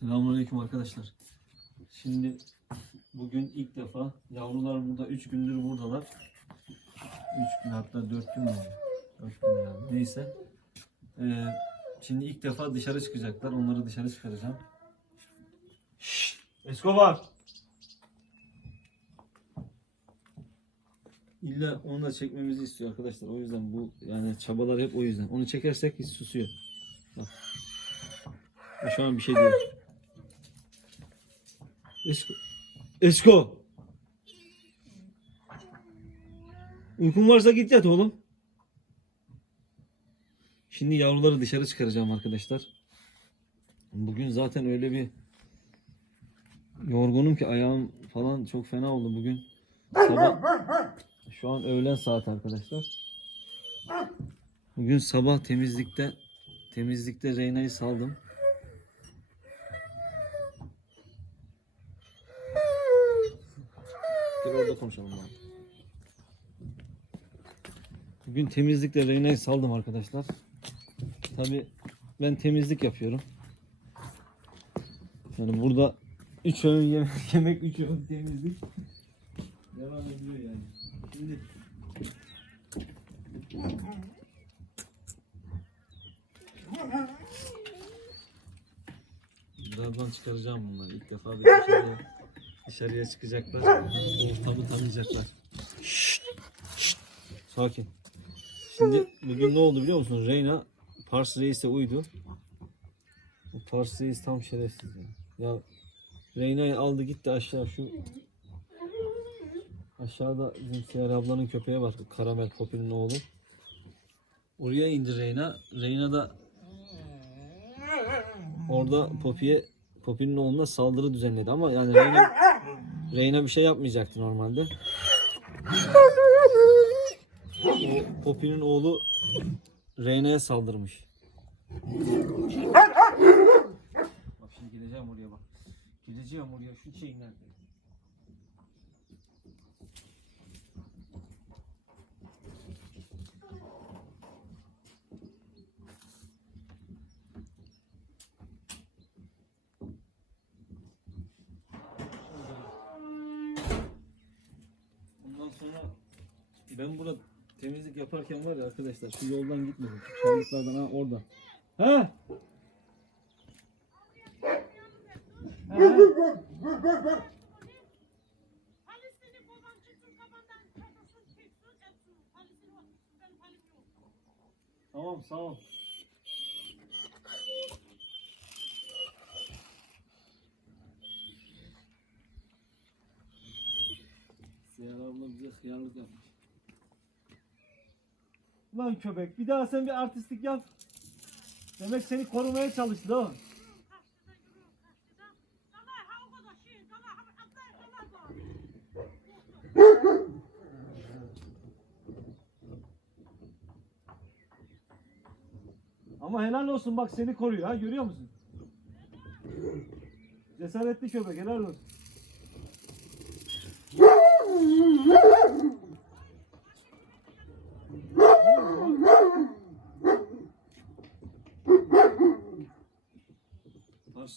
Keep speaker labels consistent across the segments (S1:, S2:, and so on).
S1: Selamünaleyküm arkadaşlar. Şimdi bugün ilk defa yavrular burada 3 gündür buradalar. 3 gün hatta 4 gün mü oldu? 4 gün yani. Neyse. Ee, şimdi ilk defa dışarı çıkacaklar. Onları dışarı çıkaracağım. Şşt! Escobar! İlla onu da çekmemizi istiyor arkadaşlar. O yüzden bu yani çabalar hep o yüzden. Onu çekersek hiç susuyor. Bak. Şu an bir şey diyor. Esko. Esko. Uykun varsa git yat oğlum. Şimdi yavruları dışarı çıkaracağım arkadaşlar. Bugün zaten öyle bir yorgunum ki ayağım falan çok fena oldu bugün. Sabah şu an öğlen saat arkadaşlar. Bugün sabah temizlikte temizlikte Reyna'yı saldım. Orada konuşalım abi. Bugün temizlikle Reyna'yı saldım arkadaşlar. Tabi ben temizlik yapıyorum. Yani burada 3 öğün yemek, yemek 3 öğün temizlik devam ediyor yani. Şimdi Birazdan çıkaracağım bunları. İlk defa bir dışarıya, dışarıya çıkacaklar. Ortamı tanıyacaklar. Şşt, şşt. Sakin. Şimdi bugün ne oldu biliyor musun? Reyna Pars Reis'e uydu. Bu Pars Reis tam şerefsiz ya. Ya Reyna'yı aldı gitti aşağı şu Aşağıda bizim Seher ablanın köpeği var. Karamel Poppy'nin oğlu. Oraya indi Reyna. Reyna da orada Poppy'ye Poppy'nin oğluna saldırı düzenledi ama yani Reyna, Reyna bir şey yapmayacaktı normalde. Poppy'nin oğlu Reyna'ya saldırmış. Bak şimdi gideceğim oraya bak. Gideceğim oraya şu şey nerede? Sonra ben burada temizlik yaparken var ya arkadaşlar şu yoldan gitmedim. Şu Çarlıklardan ha orada. Ha?
S2: Halisini
S1: bize hıyarlık yapmış. Lan köpek bir daha sen bir artistlik yap. Demek seni korumaya çalıştı o. Ama helal olsun bak seni koruyor ha görüyor musun? Cesaretli köpek helal olsun.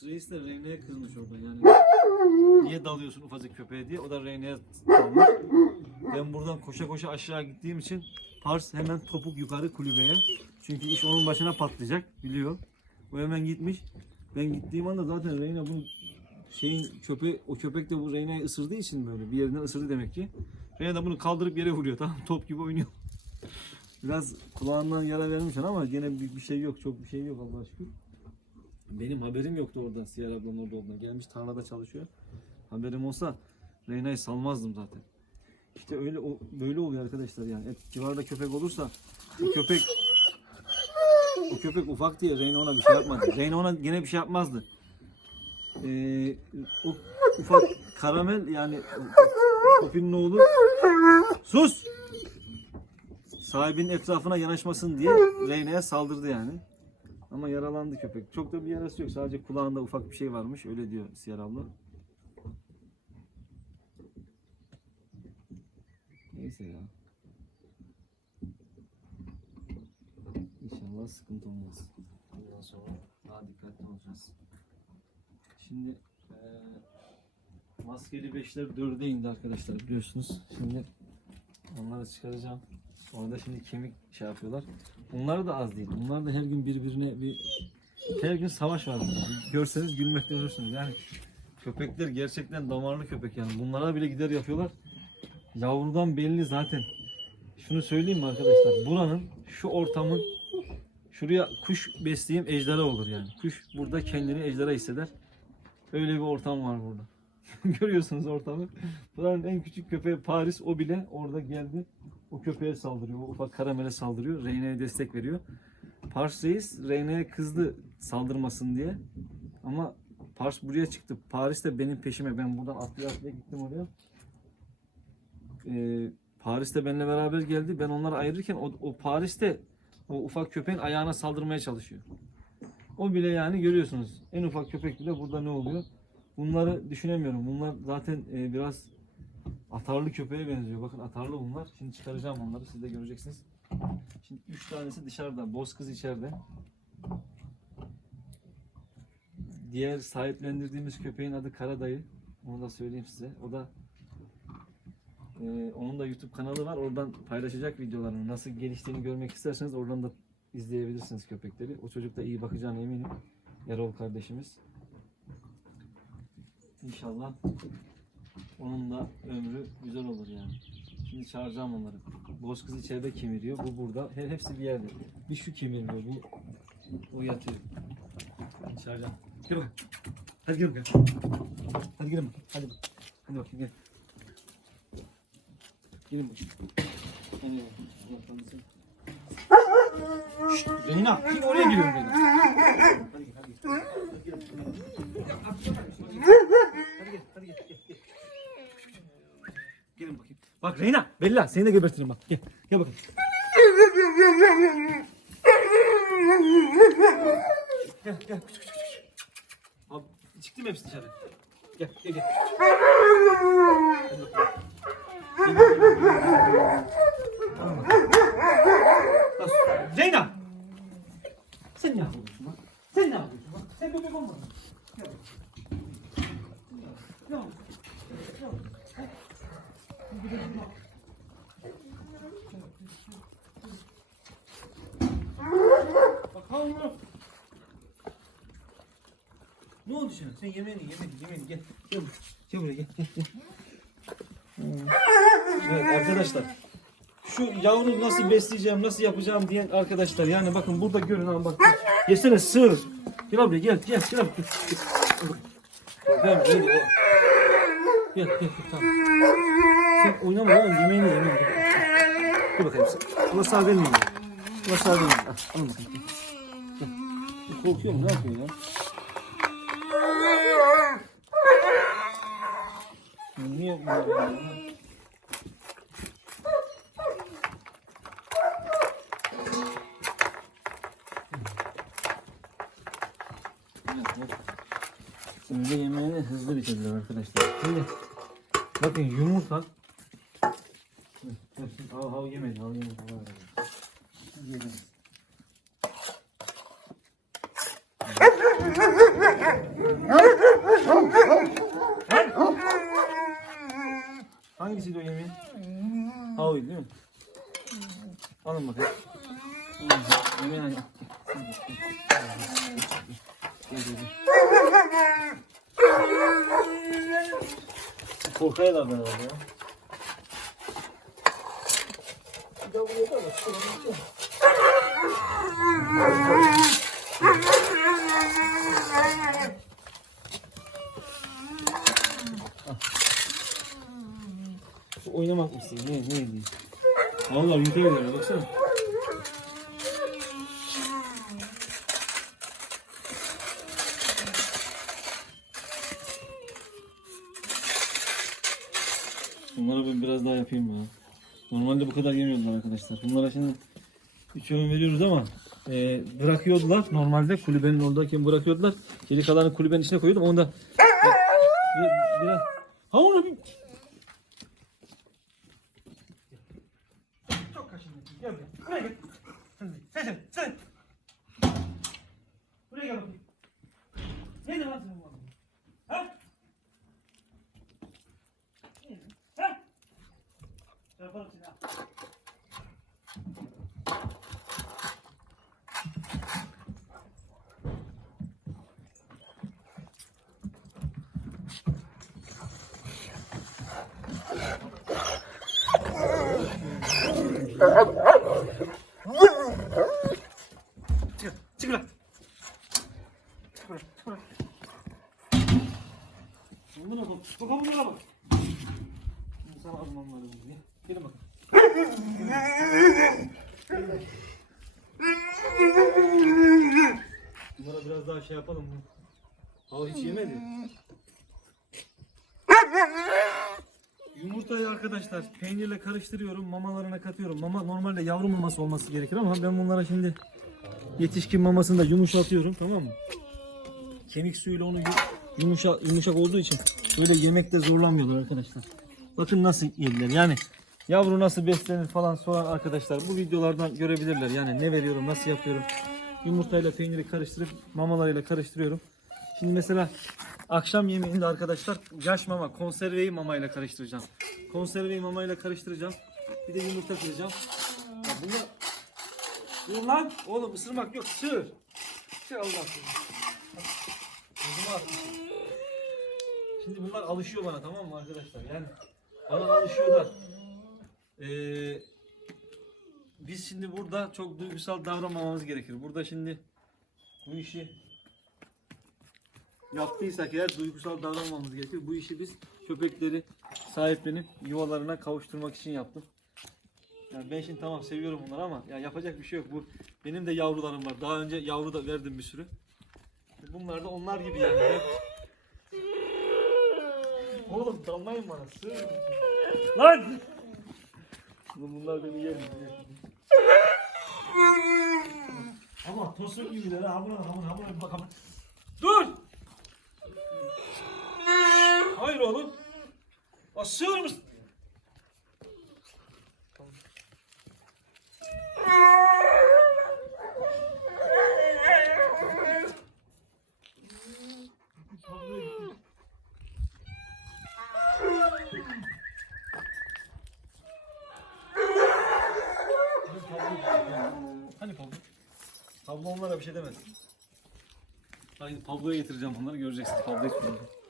S1: Reis de Reyne'ye kızmış orada yani. Niye dalıyorsun ufacık köpeğe diye. O da Reyne'ye dalmış. Ben buradan koşa koşa aşağı gittiğim için Pars hemen topuk yukarı kulübeye. Çünkü iş onun başına patlayacak biliyor. O hemen gitmiş. Ben gittiğim anda zaten Reyna bu şeyin köpeği, o köpek de bu Reyna'yı ısırdığı için böyle bir yerinden ısırdı demek ki. Reyna da bunu kaldırıp yere vuruyor tamam top gibi oynuyor. Biraz kulağından yara vermiş ama gene bir, bir şey yok çok bir şey yok Allah'a şükür. Benim haberim yoktu orada Siyar ablanın orada olduğuna. Gelmiş tarlada çalışıyor. Haberim olsa Reyna'yı salmazdım zaten. İşte öyle o böyle oluyor arkadaşlar yani. Et, civarda köpek olursa o köpek o köpek ufak diye Reyna ona bir şey yapmadı. Reyna ona gene bir şey yapmazdı. Ee, o ufak karamel yani Kopin'in oğlu sus sahibinin etrafına yanaşmasın diye Reyna'ya saldırdı yani. Ama yaralandı köpek. Çok da bir yarası yok. Sadece kulağında ufak bir şey varmış. Öyle diyor Siyar abla. Neyse ya. İnşallah sıkıntı olmaz. Bundan sonra daha dikkatli olacağız. Şimdi eee maskeli beşler dörde indi arkadaşlar biliyorsunuz. Şimdi onları çıkaracağım. Orada şimdi kemik şey yapıyorlar. Bunlar da az değil. Bunlar da her gün birbirine bir her gün savaş var. Görseniz gülmekten ölürsünüz. Yani köpekler gerçekten damarlı köpek yani. Bunlara bile gider yapıyorlar. Yavrudan belli zaten. Şunu söyleyeyim mi arkadaşlar? Buranın şu ortamın şuraya kuş besleyeyim ejderha olur yani. Kuş burada kendini ejderha hisseder. Öyle bir ortam var burada. Görüyorsunuz ortamı. Buranın en küçük köpeği Paris o bile orada geldi. O köpeğe saldırıyor. O ufak karamele saldırıyor. Reyne'ye destek veriyor. Pars Reis Reyne'ye kızdı saldırmasın diye. Ama Pars buraya çıktı. Paris de benim peşime. Ben buradan atlaya atlaya gittim oraya. Ee, Paris de benimle beraber geldi. Ben onları ayırırken o, o Paris de o ufak köpeğin ayağına saldırmaya çalışıyor. O bile yani görüyorsunuz. En ufak köpek bile burada ne oluyor? Bunları düşünemiyorum. Bunlar zaten e, biraz atarlı köpeğe benziyor. Bakın atarlı bunlar. Şimdi çıkaracağım onları. Siz de göreceksiniz. Şimdi üç tanesi dışarıda. Boz kız içeride. Diğer sahiplendirdiğimiz köpeğin adı Karadayı. Onu da söyleyeyim size. O da e, onun da YouTube kanalı var. Oradan paylaşacak videolarını. Nasıl geliştiğini görmek isterseniz oradan da izleyebilirsiniz köpekleri. O çocuk da iyi bakacağına eminim. Erol kardeşimiz. İnşallah onun da ömrü güzel olur yani. Şimdi çağıracağım onları. Boz kız içeride kemiriyor. Bu burada. He- hepsi bir yerde. Bir şu kemirmiyor. Bu o yatıyor. Çağıracağım. Gel bakalım. Hadi gel bakalım. Hadi gelin bakalım. Hadi bakalım. Hadi bakayım gel. Gelin bakayım. Hadi hadi Reyna, şimdi oraya geliyorum Reyna. Hadi gel, hadi gel. Hadi gel. Hadi gel, hadi gel, gel, gel. Bak Reyna, Bella seni de gebertirim bak. Gel, gel bakayım. Gel, gel. Küçük, küçük, küçük. Abi, çıktı mı hepsi dışarı? Gel, gel, gel. Zeyna! Sen ne yapıyorsun lan? Sen ne yapıyorsun lan? Sen bebek olmadın. Gel bakayım. Gel bakayım. Gel bakayım. Gel bakayım. Bak havlu. Sen yemeğini yemeğini yemeğini gel. Gel buraya. Gel buraya gel gel gel. Evet arkadaşlar. Şu yavru nasıl besleyeceğim, nasıl yapacağım diyen arkadaşlar. Yani bakın burada görün ama bak. Yesene sığır. Gel buraya gel gel gel. Gel gel gel. Gel gel tamam. Sen oynama oğlum yemeğini ye, yemeğini. ye. Dur bakayım sen. Buna sağ vermeyeyim. Buna sağ vermeyeyim. Al, alın bakayım. Gel. Gel. Korkuyor mu? Ne yapıyor ya? 哈哈哈 Havuydu değil mi? Alın bakalım. Yemeğini al. Gel, gel, gel. Korkaya da ben ya. Bir daha buraya da bak, şöyle bir şey. Bu Oynamak istiyor. Ne ne diyor? Vallahi yutabiliyor baksana. Bunları ben biraz daha yapayım ya. Normalde bu kadar yemiyorlar arkadaşlar. Bunlara şimdi üç öğün veriyoruz ama e, bırakıyordular. Normalde kulübenin oradayken bırakıyordular. Geri kalanı kulübenin içine koyuyordum. Onu da bir, biraz... Ha onu bir... 그래 세세 세 우리 애가 얘들 맞춰 먹어 아? 자 바로 Çık, çık lan. Çık lan. Buna bak, bakalım buna bak. Sana almam lazım. Gel, gelin biraz daha şey yapalım mı? Hava hiç yemedi. Yumurtayı arkadaşlar peynirle karıştırıyorum, mamalarına katıyorum. Mama normalde yavru maması olması gerekir ama ben bunlara şimdi yetişkin mamasını da yumuşatıyorum tamam mı? Kemik suyuyla onu yu- yumuşa, yumuşak olduğu için böyle yemekte zorlanmıyorlar arkadaşlar. Bakın nasıl yediler yani yavru nasıl beslenir falan soran arkadaşlar bu videolardan görebilirler. Yani ne veriyorum, nasıl yapıyorum. Yumurtayla peyniri karıştırıp mamalarıyla karıştırıyorum. Şimdi mesela akşam yemeğinde arkadaşlar yaş mama, konserveyi mamayla karıştıracağım. Konserveyi mamayla karıştıracağım. Bir de yumurta kıracağım. Ya bunlar... Dur lan! Oğlum ısırmak yok, sığır. Sığır Allah. Şimdi bunlar alışıyor bana tamam mı arkadaşlar? Yani bana alışıyorlar. Ee, biz şimdi burada çok duygusal davranmamamız gerekir. Burada şimdi bu işi yaptıysak eğer duygusal davranmamamız gerekir. Bu işi biz köpekleri sahiplenip yuvalarına kavuşturmak için yaptım. Yani ben şimdi tamam seviyorum bunları ama ya yapacak bir şey yok. Bu benim de yavrularım var. Daha önce yavru da verdim bir sürü. Bunlar da onlar gibi yani. Oğlum dalmayın bana. Sığır. Lan! Bunlar beni yer. Ama tosun gibiler ha. Hamur hamur hamur hamur. Dur! Hayır oğlum. O sığır mısın? Hani Pablo? Pablo onlara bir şey demez. Hayır Pablo'ya getireceğim onları göreceksiniz. Pablo hiç bilmiyor.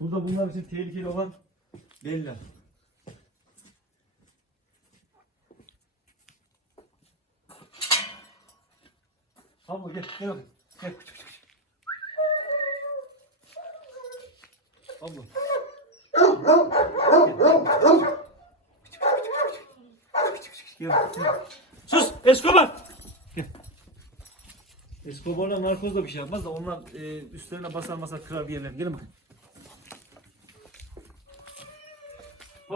S1: Burada bunlar için tehlikeli olan Bella. Pablo gel gel bakayım. Gel küçük küçük. Pablo. Gel. Gel. Sus! Escobar! Gel. Escobar'la narkoz da bir şey yapmaz da onlar e, üstlerine basar basar kırar bir. Gelin bakın.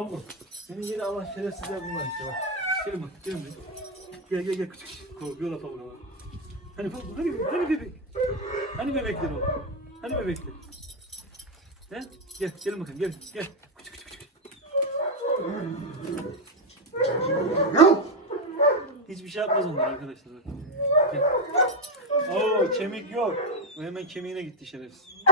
S1: Pablo, senin yeri Allah şerefsizler bunlar işte bak. Gelin bak, gelin bak. Gel gel gel küçük. Korkuyorlar Pablo. Hani Pablo, hani, hani bebek? Hani bebekler o? Hani bebekler? He? Gel, gelin bakın, gel, gel. Küçük küçük küçük. Hiçbir şey yapmaz onlar arkadaşlar. bak. Gel. Oo kemik yok. O hemen kemiğine gitti şerefsiz.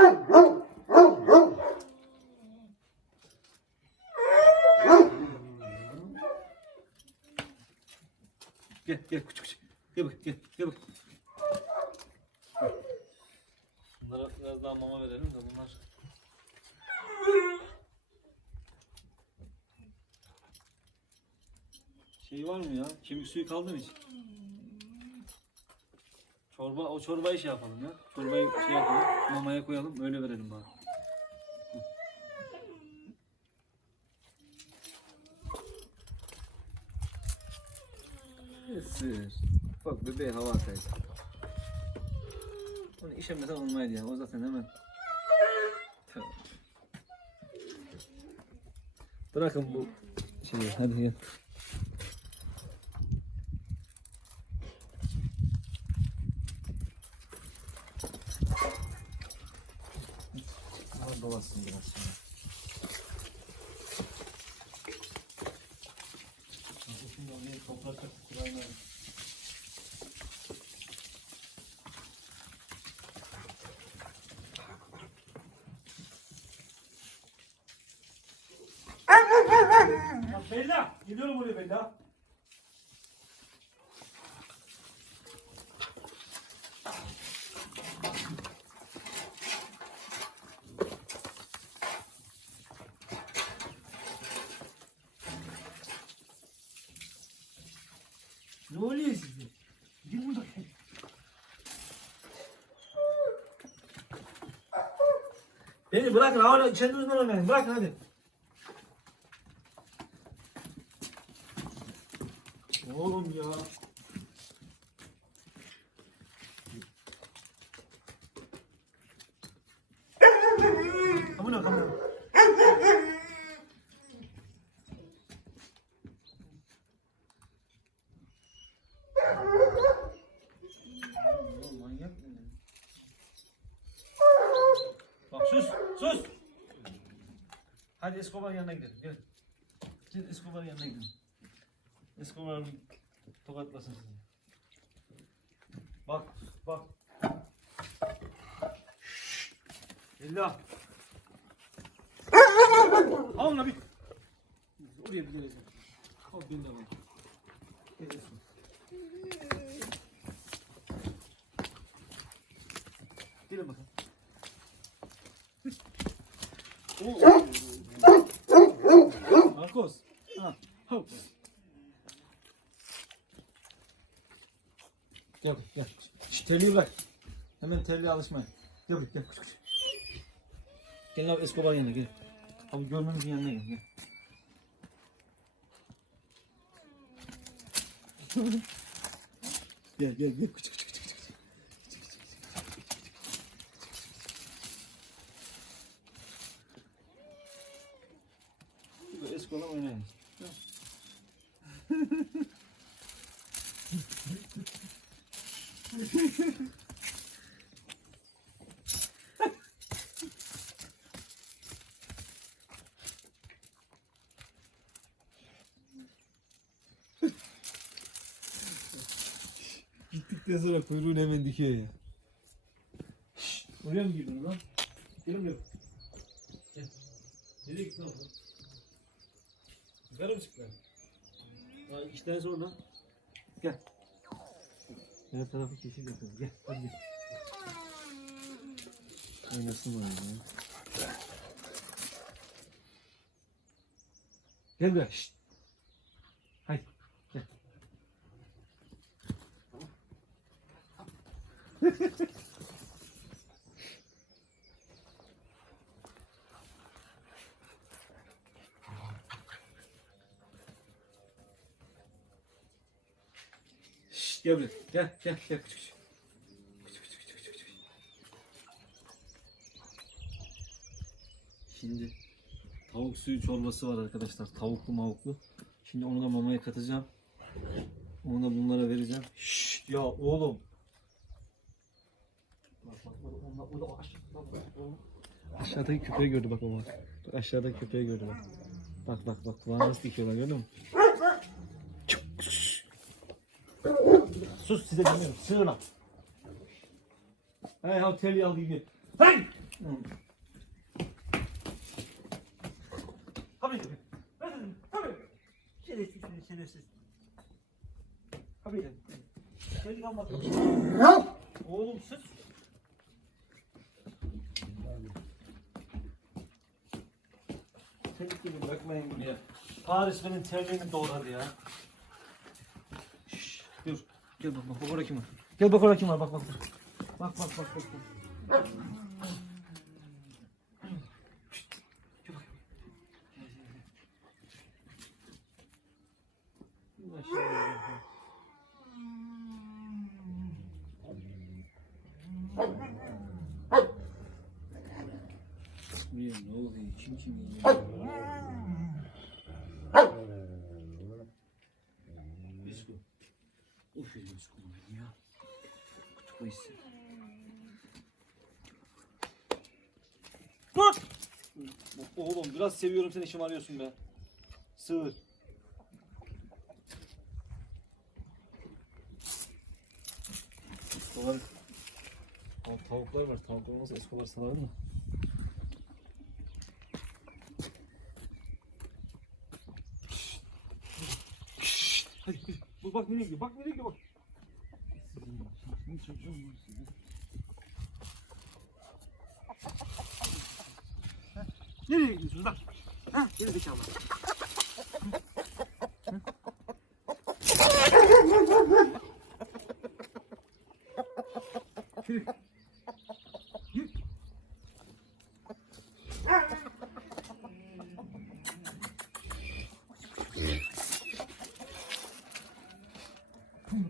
S1: Gel gel küçük küçük. Gel bak gel gel bak. Bunlara biraz daha mama verelim de bunlar. Şey var mı ya? Kemik suyu kaldı mı hiç? Çorba, o çorbayı şey yapalım ya. Çorbayı şey yapalım, mamaya koyalım, öyle verelim bari. Sır. Bak bebeğe hava ataydı. Onu işemeden olmaydı ya. O zaten hemen. Bırakın bu şeyi. Hadi gel. Bunlar dolaşsın biraz sonra. Ne oluyor size? Gel burada gel. Beni bırakın. Hala içeride uzman olmayın. Bırakın hadi. Hadi Escobar'ın yanına gidelim. Gel. Gel Escobar'ın yanına gidelim. Escobar tokatlasın sizi. Bak bak. Al lan bir. Oraya bir geleceğim. Al beni de bak. Gel Escobar. Gelin bakalım. Marcos. Ha. Hop. Gel gel. Şş, terliği bırak. Hemen terliğe alışmayın. Gel buraya gel. Koş, koş. Gel abi Escobar'ın yanına gel. Abi görmemizin yanına gel. gel. gel gel gel. Koş, koş. Böyle Escobar'la oynayın. Gittikten sonra kuyruğunu hemen dikiyor ya. Şşş, oraya mı girdin lan? Gelin yok. Gel. Nereye gittin lan? Yukarı mı çıktın? Daha işten sonra. Gel. Her tarafı keşif yapalım. Gel. Hadi gel. Oynasın var ya. Gel buraya. Şşt. Haydi. Gel. Şşt, gel buraya. Gel, gel, gel. Küçük küçük. Küçük küçük küçük küçük. küçük. Şimdi tavuk suyu çorbası var arkadaşlar. Tavuklu mavuklu. Şimdi onu da mamaya katacağım. Onu da bunlara vereceğim. Şşt ya oğlum. Bak bak bak onlar o da aşağıda bak. Aşağıdaki köpeği gördü bak o bak. Aşağıdaki köpeği gördü bak. Bak bak bak kulağını nasıl dikiyorlar gördün mü? Sus size demiyorum. Sığın al. Hey al teli al gibi. Hey! Dedim. Tabii. Şerefsiz şerefsiz. Dedim. Teli kalmadı. Oğlum sus. Telik gibi bırakmayın bunu ya. Paris benim terliğimi doğradı ya. Şşş, dur. Gel bak bak bak orada kim var. Gel bak orada kim var bak bak. Bak bak bak bak. bak. Niye ne oluyor? Kim kim yiyor? Ya bisko ya. Kutu koysun. Dur! Oğlum biraz seviyorum seni şımarıyorsun be. Sığır. Eskolar. Aa, tavuklar var. Tavuklar olmasa eskolar salar mı? Hadi. Bu bak nereye gidiyor. Bak nereye gidiyor bak. Sizin çocuğun var sizin. Ha, Nereye gidiyorsunuz lan? Ha, geri zekalı. Yürü. Yürü. Tamam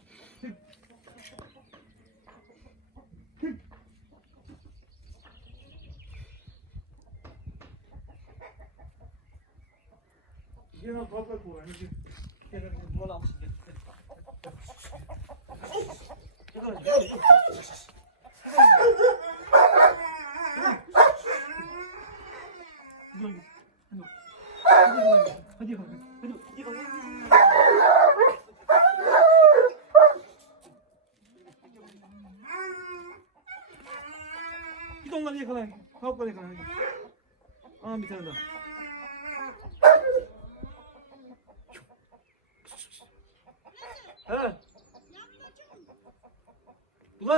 S1: tavuklar kovalayın. Gel. Gel gel gel. Kovala almışsın gel. Gel. Gel, gel, gel, gel. Gel, gel. Hadi. Hadi bakalım. Hadi bakalım. Hadi. Hadi bakalım. Git onları yakalayın. Tavukları yakalayın. Aa bir tane daha. He.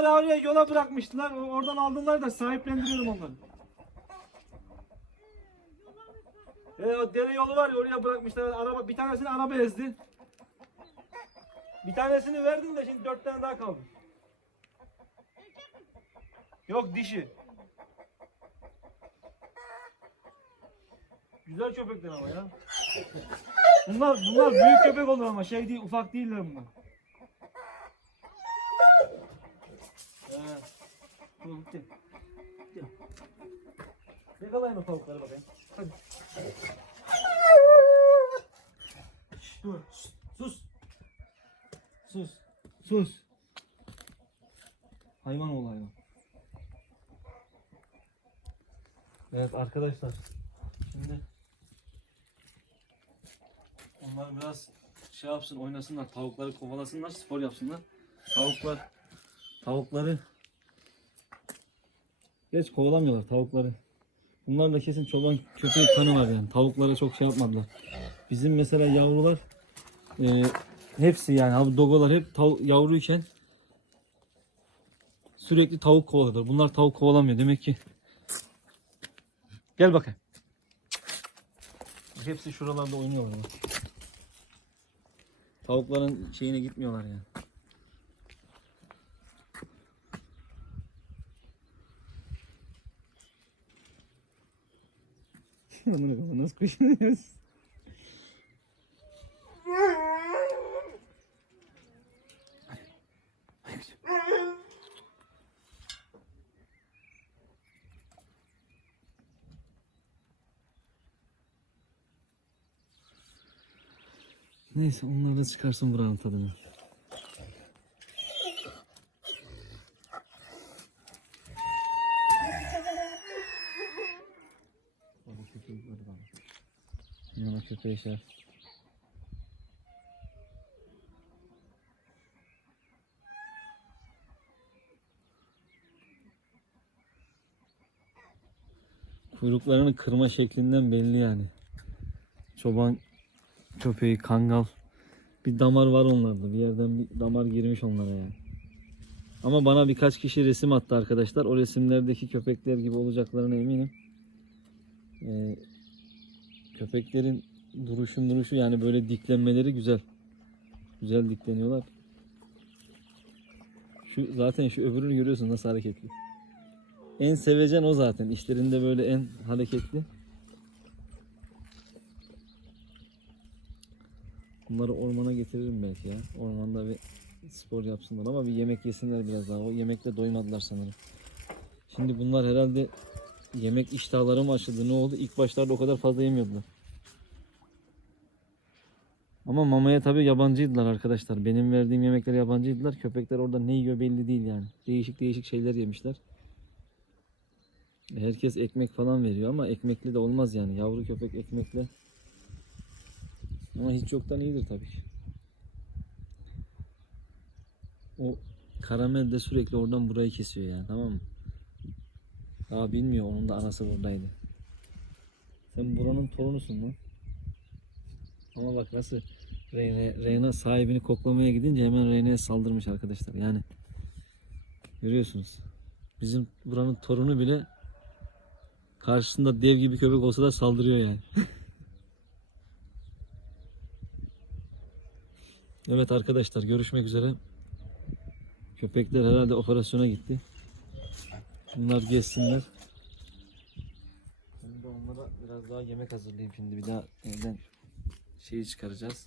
S1: Bunlar oraya yola bırakmıştılar. Oradan aldılar da sahiplendiriyorum onları. E, o dere yolu var ya oraya bırakmışlar. Araba bir tanesini araba ezdi. Bir tanesini verdin de şimdi dört tane daha kaldı. Yok dişi. Güzel köpekler ama ya. Bunlar bunlar büyük köpek olur ama şey değil ufak değiller bunlar. Ee, dur, gel. Gel. Yakalayın o tavukları bakayım. Hadi. Dur. Sus. Sus. Sus. Hayvan ol hayvan. Evet arkadaşlar. Şimdi onlar biraz şey yapsın, oynasınlar, tavukları kovalasınlar, spor yapsınlar. Tavuklar tavukları geç kovalamıyorlar tavukları. Bunlar da kesin çoban köpeği kanı var yani. Tavuklara çok şey yapmadılar. Bizim mesela yavrular e, hepsi yani abi dogolar hep tav- yavruyken sürekli tavuk kovaladılar. Bunlar tavuk kovalamıyor. Demek ki Gel bakayım. Hepsi şuralarda oynuyorlar. Tavukların şeyine gitmiyorlar yani. Amına nasıl koşuyoruz? Neyse onlar da çıkarsın buranın tadını. Baba köpeği var bana. Şey. Kuyruklarını kırma şeklinden belli yani. Çoban köpeği, kangal. Bir damar var onlarda. Bir yerden bir damar girmiş onlara yani. Ama bana birkaç kişi resim attı arkadaşlar. O resimlerdeki köpekler gibi olacaklarına eminim. Ee, köpeklerin duruşu duruşu yani böyle diklenmeleri güzel. Güzel dikleniyorlar. Şu zaten şu öbürünü görüyorsun nasıl hareketli. En sevecen o zaten. İşlerinde böyle en hareketli. Bunları ormana getiririm belki ya. Ormanda bir spor yapsınlar ama bir yemek yesinler biraz daha. O yemekle doymadılar sanırım. Şimdi bunlar herhalde yemek iştahları mı açıldı ne oldu? İlk başlarda o kadar fazla yemiyordular. Ama mamaya tabii yabancıydılar arkadaşlar. Benim verdiğim yemeklere yabancıydılar. Köpekler orada ne yiyor belli değil yani. Değişik değişik şeyler yemişler. Herkes ekmek falan veriyor ama ekmekli de olmaz yani. Yavru köpek ekmekle ama hiç yoktan iyidir tabii. O karamel de sürekli oradan burayı kesiyor yani tamam mı? Daha bilmiyor onun da anası buradaydı. Sen buranın torunusun lan. Ama bak nasıl Reyna, Reyna sahibini koklamaya gidince hemen Reyna'ya saldırmış arkadaşlar. Yani görüyorsunuz. Bizim buranın torunu bile karşısında dev gibi köpek olsa da saldırıyor yani. Evet arkadaşlar görüşmek üzere. Köpekler herhalde operasyona gitti. Bunlar gezsinler. Ben de onlara biraz daha yemek hazırlayayım şimdi bir daha evden şeyi çıkaracağız.